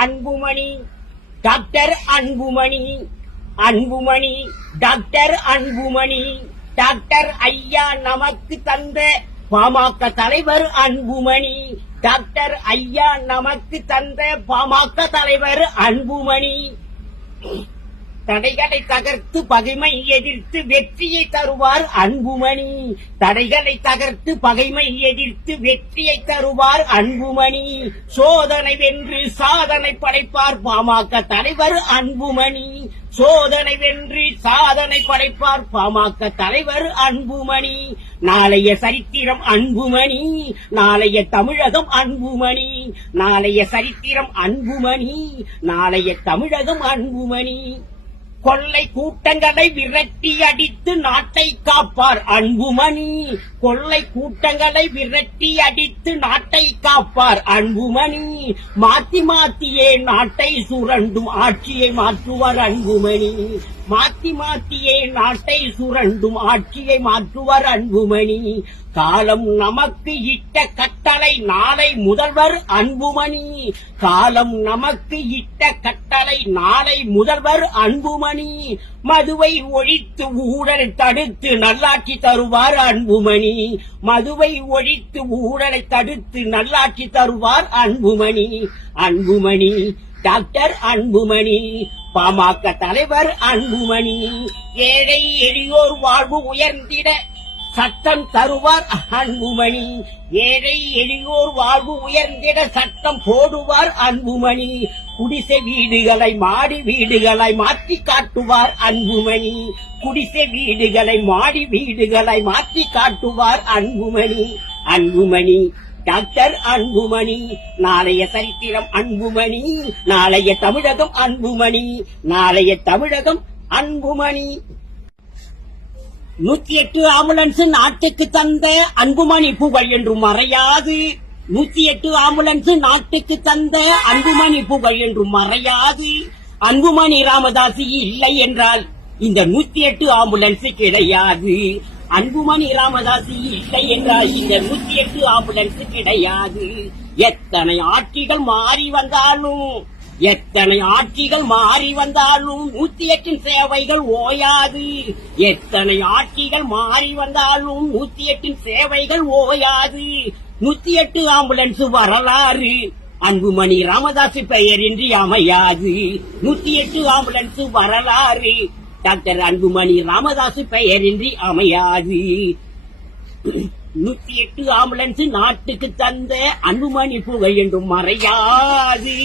Anbumani doctor Anbumani Anbumani doctor Anbumani doctor ஐயா நமக்கு தந்த பாமக தலைவர் அன்புமணி டாக்டர் ஐயா நமக்கு தந்த பாமக தலைவர் அன்புமணி தடைகளை தகர்த்து பகைமை எதிர்த்து வெற்றியை தருவார் அன்புமணி தடைகளை தகர்த்து பகைமை எதிர்த்து வெற்றியை தருவார் அன்புமணி சோதனை வென்று சாதனை படைப்பார் பாமக தலைவர் அன்புமணி சோதனை வென்று சாதனை படைப்பார் பாமக தலைவர் அன்புமணி நாளைய சரித்திரம் அன்புமணி நாளைய தமிழகம் அன்புமணி நாளைய சரித்திரம் அன்புமணி நாளைய தமிழகம் அன்புமணி கொள்ளை கூட்டங்களை விரட்டி அடித்து நாட்டை காப்பார் அன்புமணி கொள்ளை கூட்டங்களை விரட்டி அடித்து நாட்டை காப்பார் அன்புமணி மாத்தி மாத்தியே நாட்டை சுரண்டும் ஆட்சியை மாற்றுவார் அன்புமணி மாத்தி மாத்தியே நாட்டை சுரண்டும் ஆட்சியை மாற்றுவார் அன்புமணி காலம் நமக்கு இட்ட கட்டளை நாளை முதல்வர் அன்புமணி காலம் நமக்கு இட்ட கட்டளை நாளை முதல்வர் அன்புமணி மதுவை ஒழித்து ஊழலை தடுத்து நல்லாட்சி தருவார் அன்புமணி மதுவை ஒழித்து ஊழலை தடுத்து நல்லாட்சி தருவார் அன்புமணி அன்புமணி டாக்டர் அன்புமணி பாமக தலைவர் அன்புமணி ஏழை எளியோர் வாழ்வு உயர்ந்திட சட்டம் தருவார் அன்புமணி ஏழை எளியோர் வாழ்வு உயர்ந்திட சட்டம் போடுவார் அன்புமணி குடிசை வீடுகளை மாடி வீடுகளை மாற்றி காட்டுவார் அன்புமணி குடிசை வீடுகளை மாடி வீடுகளை மாற்றி காட்டுவார் அன்புமணி அன்புமணி டாக்டர் அன்புமணி நாளைய சரித்திரம் அன்புமணி நாளைய தமிழகம் அன்புமணி நாளைய தமிழகம் அன்புமணி 108 ஆம்புலன்ஸ் நாட்டுக்கு தந்த அன்புமணி புகழ் என்று மறையாது 108 ஆம்புலன்ஸ் நாட்டுக்கு தந்த அன்புமணி புகழ் என்று மறையாது அன்புமணி ராமதாஸ் இல்லை என்றால் இந்த 108 ஆம்புலன்ஸ் கிடையாது அன்புமணி ராமதாஸ் இல்லை என்றால் இந்த 108 ஆம்புலன்ஸ் கிடையாது எத்தனை ஆட்சிகள் மாறி வந்தாலும் எத்தனை ஆட்சிகள் மாறி வந்தாலும் 108 சேவைகள் ஓயாது எத்தனை ஆட்சிகள் மாறி வந்தாலும் 108 சேவைகள் ஓயாது 108 ஆம்புலன்ஸ் வரலாறு அன்புமணி ராமதாஸ் பெயரின்றி அமையாது 108 ஆம்புலன்ஸ் வரலாறு டாக்டர் அன்புமணி ராமதாஸ் பெயரின்றி அமையாது 108 ஆம்புலன்ஸ் நாட்டுக்கு தந்த அன்புமணி புகழ் என்றும் மறையாது